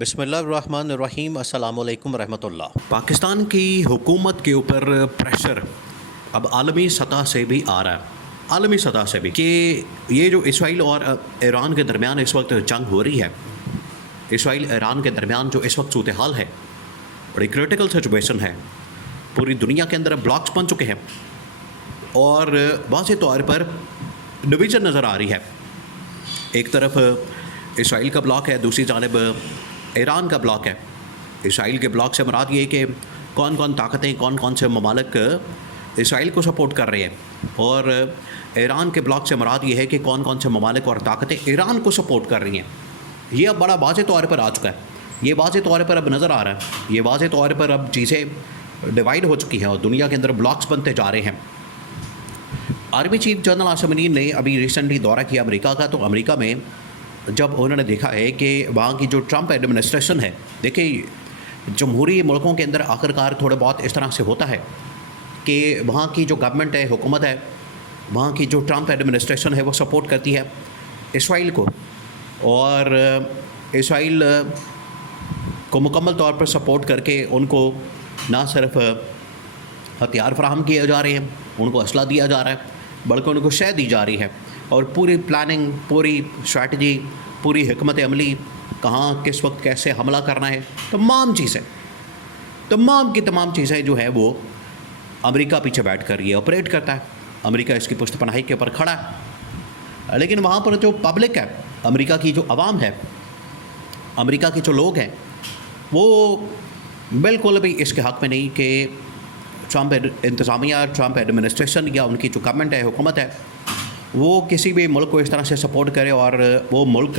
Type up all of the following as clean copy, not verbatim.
بسم اللہ الرحمن الرحیم، السلام علیکم ورحمۃ اللہ۔ پاکستان کی حکومت کے اوپر پریشر اب عالمی سطح سے بھی آ رہا ہے، عالمی سطح سے بھی، کہ یہ جو اسرائیل اور ایران کے درمیان اس وقت جنگ ہو رہی ہے، اسرائیل ایران کے درمیان جو اس وقت صورتحال ہے، بڑی کریٹیکل سچویشن ہے، پوری دنیا کے اندر بلاکس بن چکے ہیں اور واضح طور پر ڈویژن نظر آ رہی ہے۔ ایک طرف اسرائیل کا بلاک ہے، دوسری جانب ایران کا بلاک ہے۔ اسرائیل کے بلاک سے مراد یہ ہے کہ کون کون طاقتیں، کون کون سے ممالک اسرائیل کو سپورٹ کر رہے ہیں، اور ایران کے بلاک سے مراد یہ ہے کہ کون کون سے ممالک اور طاقتیں ایران کو سپورٹ کر رہی ہیں۔ یہ اب بڑا واضح طور پر آ چکا ہے، یہ واضح طور پر اب نظر آ رہا ہے، یہ واضح طور پر اب چیزیں ڈیوائڈ ہو چکی ہیں اور دنیا کے اندر بلاکس بنتے جا رہے ہیں۔ Army chief general Asim Munir نے ابھی ریسنٹلی دورہ کیا امریکہ کا، تو امریکہ میں جب انہوں نے دیکھا ہے کہ وہاں کی جو ٹرمپ ایڈمنسٹریشن ہے، دیکھیں جمہوری ملکوں کے اندر آخر کار تھوڑے بہت اس طرح سے ہوتا ہے کہ وہاں کی جو گورنمنٹ ہے، حکومت ہے، وہاں کی جو ٹرمپ ایڈمنسٹریشن ہے وہ سپورٹ کرتی ہے اسرائیل کو، اور اسرائیل کو مکمل طور پر سپورٹ کر کے ان کو نہ صرف ہتھیار فراہم کیے جا رہے ہیں، ان کو اسلحہ دیا جا رہا ہے، بلکہ ان کو شے دی جا رہی ہے، اور پوری پلاننگ، پوری اسٹریٹجی، پوری حکمت عملی، کہاں کس وقت کیسے حملہ کرنا ہے، تمام چیزیں، تمام کی تمام چیزیں جو ہے وہ امریکہ پیچھے بیٹھ کر یہ آپریٹ کرتا ہے۔ امریکہ اس کی پشت پناہی کے اوپر کھڑا ہے، لیکن وہاں پر جو پبلک ہے، امریکہ کی جو عوام ہے، امریکہ کے جو لوگ ہیں، وہ بالکل بھی اس کے حق میں نہیں کہ ٹرمپ انتظامیہ، ٹرمپ ایڈمنسٹریشن یا ان کی جو گورنمنٹ ہے، حکومت ہے، وہ کسی بھی ملک کو اس طرح سے سپورٹ کرے اور وہ ملک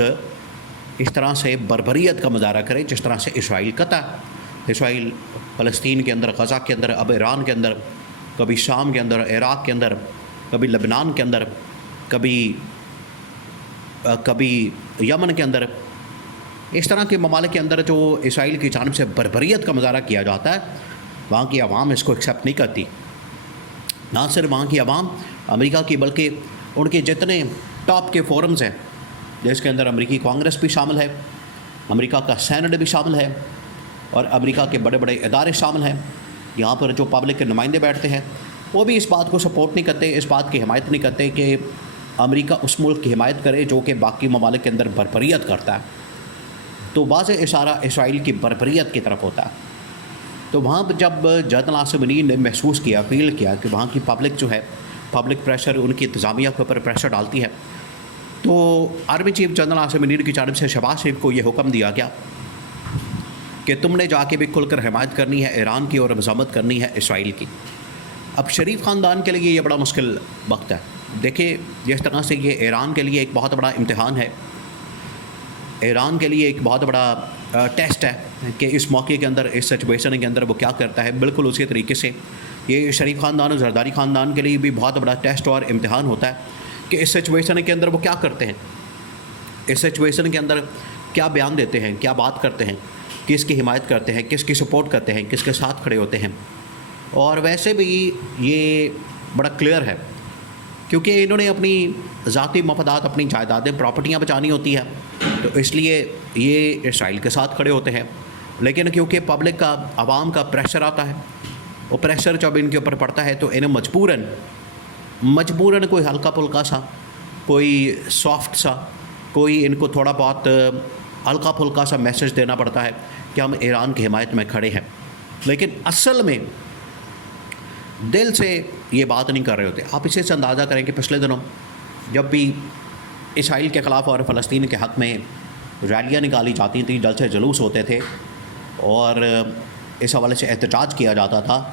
اس طرح سے بربریت کا مظاہرہ کرے جس طرح سے اسرائیل کرتا ہے۔ اسرائیل فلسطین کے اندر، غزہ کے اندر، اب ایران کے اندر، کبھی شام کے اندر، عراق کے اندر، کبھی لبنان کے اندر، کبھی یمن کے اندر، اس طرح کے ممالک کے اندر جو اسرائیل کی جانب سے بربریت کا مظاہرہ کیا جاتا ہے، وہاں کی عوام اس کو ایکسیپٹ نہیں کرتی۔ نہ صرف وہاں کی عوام امریکہ کی، بلکہ ان کے جتنے ٹاپ کے فورمز ہیں، جس کے اندر امریکی کانگریس بھی شامل ہے، امریکہ کا سینٹ بھی شامل ہے، اور امریکہ کے بڑے بڑے ادارے شامل ہیں، یہاں پر جو پبلک کے نمائندے بیٹھتے ہیں، وہ بھی اس بات کو سپورٹ نہیں کرتے، اس بات کی حمایت نہیں کرتے کہ امریکہ اس ملک کی حمایت کرے جو کہ باقی ممالک کے اندر بربریت کرتا ہے۔ تو واضح اشارہ اسرائیل کی بربریت کی طرف ہوتا ہے۔ تو وہاں جب جنرل عاصم منیر نے محسوس کیا، فیل کیا کہ وہاں کی پبلک جو ہے، پبلک پریشر ان کی انتظامیہ کے اوپر پریشر ڈالتی ہے، تو army chief general Asim Munir کی جانب سے شہباز شریف کو یہ حکم دیا گیا کہ تم نے جا کے بھی کھل کر حمایت کرنی ہے ایران کی اور مذمت کرنی ہے اسرائیل کی۔ اب شریف خاندان کے لیے یہ بڑا مشکل وقت ہے۔ دیکھیں جس طرح سے یہ ایران کے لیے ایک بہت بڑا امتحان ہے، ایران کے لیے ایک بہت بڑا ٹیسٹ ہے کہ اس موقع کے اندر، اس سچویشن کے اندر وہ کیا کرتا ہے۔ بالکل اسی طریقے سے یہ شریف خاندان اور زرداری خاندان کے لیے بھی بہت بڑا ٹیسٹ اور امتحان ہوتا ہے کہ اس سچویشن کے اندر وہ کیا کرتے ہیں، اس سچویشن کے اندر کیا بیان دیتے ہیں، کیا بات کرتے ہیں، کس کی حمایت کرتے ہیں، کس کی سپورٹ کرتے ہیں، کس کے ساتھ کھڑے ہوتے ہیں۔ اور ویسے بھی یہ بڑا کلیئر ہے کیونکہ انہوں نے اپنی ذاتی مفادات، اپنی جائیدادیں، پراپرٹیاں بچانی ہوتی ہے، تو اس لیے یہ اسرائیل کے ساتھ کھڑے ہوتے ہیں۔ لیکن کیونکہ پبلک کا، عوام کا پریشر آتا ہے، وہ پریشر جب ان کے اوپر پڑتا ہے تو انہیں مجبوراً کوئی ہلکا پھلکا سا، کوئی سافٹ سا، کوئی ان کو تھوڑا بہت ہلکا پھلکا سا میسج دینا پڑتا ہے کہ ہم ایران کی حمایت میں کھڑے ہیں، لیکن اصل میں دل سے یہ بات نہیں کر رہے ہوتے۔ آپ اسے سے اندازہ کریں کہ پچھلے دنوں جب بھی اسرائیل کے خلاف اور فلسطین کے حق میں ریلیاں نکالی جاتی تھیں، جلسے جلوس ہوتے تھے اور اس حوالے سے احتجاج کیا جاتا تھا،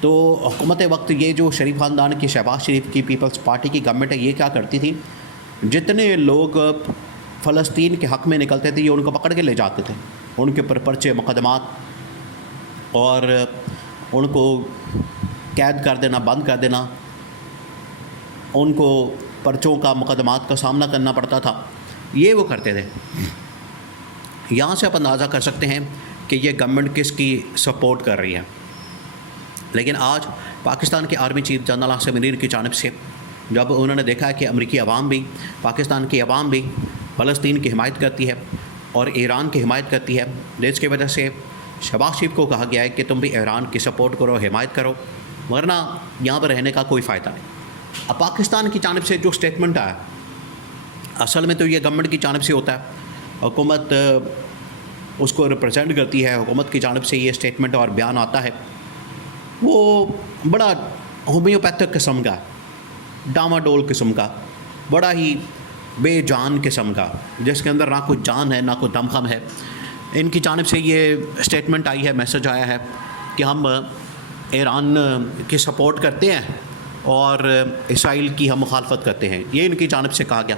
تو حکومت وقت یہ جو شریف خاندان کی، شہباز شریف کی پیپلز پارٹی کی گورنمنٹ ہے، یہ کیا کرتی تھی، جتنے لوگ فلسطین کے حق میں نکلتے تھے یہ ان کو پکڑ کے لے جاتے تھے، ان کے اوپر پرچے، مقدمات، اور ان کو قید کر دینا، بند کر دینا، ان کو پرچوں کا، مقدمات کا سامنا کرنا پڑتا تھا، یہ وہ کرتے تھے۔ یہاں سے آپ اندازہ کر سکتے ہیں کہ یہ گورنمنٹ کس کی سپورٹ کر رہی ہے۔ لیکن آج پاکستان کے army chief general Asim Munir کی جانب سے جب انہوں نے دیکھا کہ امریکی عوام بھی، پاکستان کی عوام بھی فلسطین کی حمایت کرتی ہے اور ایران کی حمایت کرتی ہے، جس کی وجہ سے شہباز شریف کو کہا گیا ہے کہ تم بھی ایران کی سپورٹ کرو، حمایت کرو، ورنہ یہاں پر رہنے کا کوئی فائدہ نہیں۔ اب پاکستان کی جانب سے جو اسٹیٹمنٹ آیا، اصل میں تو یہ گورنمنٹ کی جانب سے ہوتا ہے، حکومت اس کو ریپرزینٹ کرتی ہے، حکومت کی جانب سے یہ اسٹیٹمنٹ اور بیان آتا ہے، وہ بڑا ہومیوپیتھک قسم کا، ڈاماڈول قسم کا، بڑا ہی بے جان قسم کا، جس کے اندر نہ کوئی جان ہے نہ کوئی دمخم ہے۔ ان کی جانب سے یہ اسٹیٹمنٹ آئی ہے، میسج آیا ہے کہ ہم ایران کی سپورٹ کرتے ہیں اور اسرائیل کی ہم مخالفت کرتے ہیں، یہ ان کی جانب سے کہا گیا۔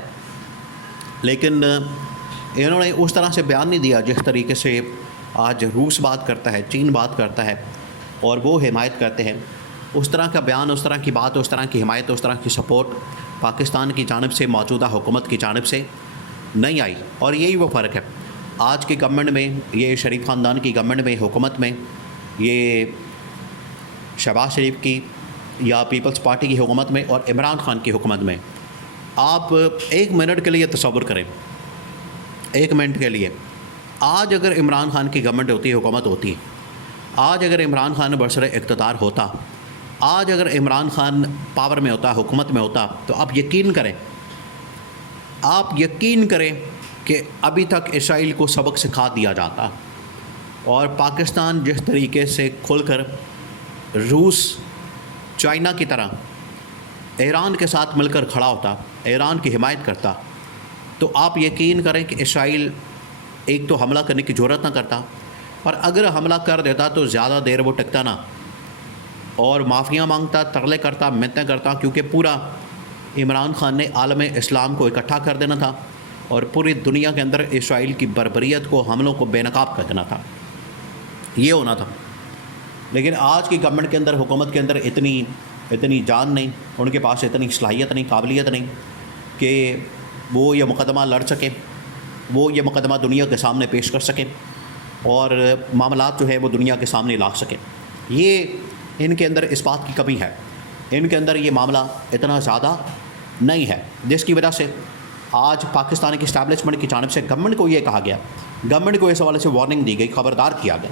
لیکن انہوں نے اس طرح سے بیان نہیں دیا جس طریقے سے آج روس بات کرتا ہے، چین بات کرتا ہے اور وہ حمایت کرتے ہیں۔ اس طرح کا بیان، اس طرح کی بات، اس طرح کی حمایت، اس طرح کی سپورٹ پاکستان کی جانب سے، موجودہ حکومت کی جانب سے نہیں آئی۔ اور یہی وہ فرق ہے آج کی گورنمنٹ میں، یہ شریف خاندان کی گورنمنٹ میں، حکومت میں، یہ شہباز شریف کی یا پیپلز پارٹی کی حکومت میں اور عمران خان کی حکومت میں۔ آپ ایک منٹ کے لیے تصور کریں، ایک منٹ کے لیے، آج اگر عمران خان کی گورنمنٹ ہوتی، حکومت ہوتی، آج اگر عمران خان برسر اقتدار ہوتا، آج اگر عمران خان پاور میں ہوتا، حکومت میں ہوتا، تو آپ یقین کریں کہ ابھی تک اسرائیل کو سبق سکھا دیا جاتا، اور پاکستان جس طریقے سے کھل کر روس، چائنا کی طرح ایران کے ساتھ مل کر کھڑا ہوتا، ایران کی حمایت کرتا، تو آپ یقین کریں کہ اسرائیل ایک تو حملہ کرنے کی جرات نہ کرتا، اور اگر حملہ کر دیتا تو زیادہ دیر وہ ٹکتا نہ، اور معافیاں مانگتا، ترلے کرتا، منتیں کرتا، کیونکہ پورا عمران خان نے عالم اسلام کو اکٹھا کر دینا تھا اور پوری دنیا کے اندر اسرائیل کی بربریت کو، حملوں کو بے نقاب کر دینا تھا، یہ ہونا تھا۔ لیکن آج کی گورنمنٹ کے اندر، حکومت کے اندر اتنی جان نہیں، ان کے پاس اتنی صلاحیت نہیں، قابلیت نہیں کہ وہ یہ مقدمہ لڑ سکیں، وہ یہ مقدمہ دنیا کے سامنے پیش کر سکیں اور معاملات جو ہے وہ دنیا کے سامنے لا سکیں۔ یہ ان کے اندر اس بات کی کمی ہے، ان کے اندر یہ معاملہ اتنا زیادہ نہیں ہے، جس کی وجہ سے آج پاکستان کی اسٹیبلشمنٹ کی جانب سے گورنمنٹ کو یہ کہا گیا، گورنمنٹ کو اس حوالے سے وارننگ دی گئی، خبردار کیا گیا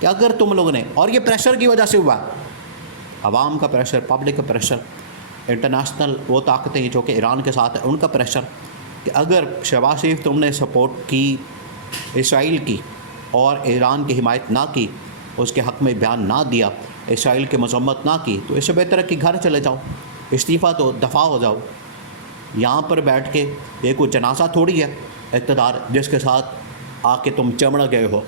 کہ اگر تم لوگوں نے، اور یہ پریشر کی وجہ سے ہوا، عوام کا پریشر، پبلک کا پریشر، انٹرنیشنل وہ طاقتیں جو کہ ایران کے ساتھ ہیں ان کا پریشر، کہ اگر شہباز شریف تم نے سپورٹ کی اسرائیل کی اور ایران کی حمایت نہ کی، اس کے حق میں بیان نہ دیا، اسرائیل کی مذمت نہ کی، تو اس سے بہتر ہے کہ گھر چلے جاؤ، استعفیٰ تو دفاع ہو جاؤ۔ یہاں پر بیٹھ کے یہ کوئی جنازہ تھوڑی ہے اقتدار جس کے ساتھ آ کے تم چمڑ گئے ہو۔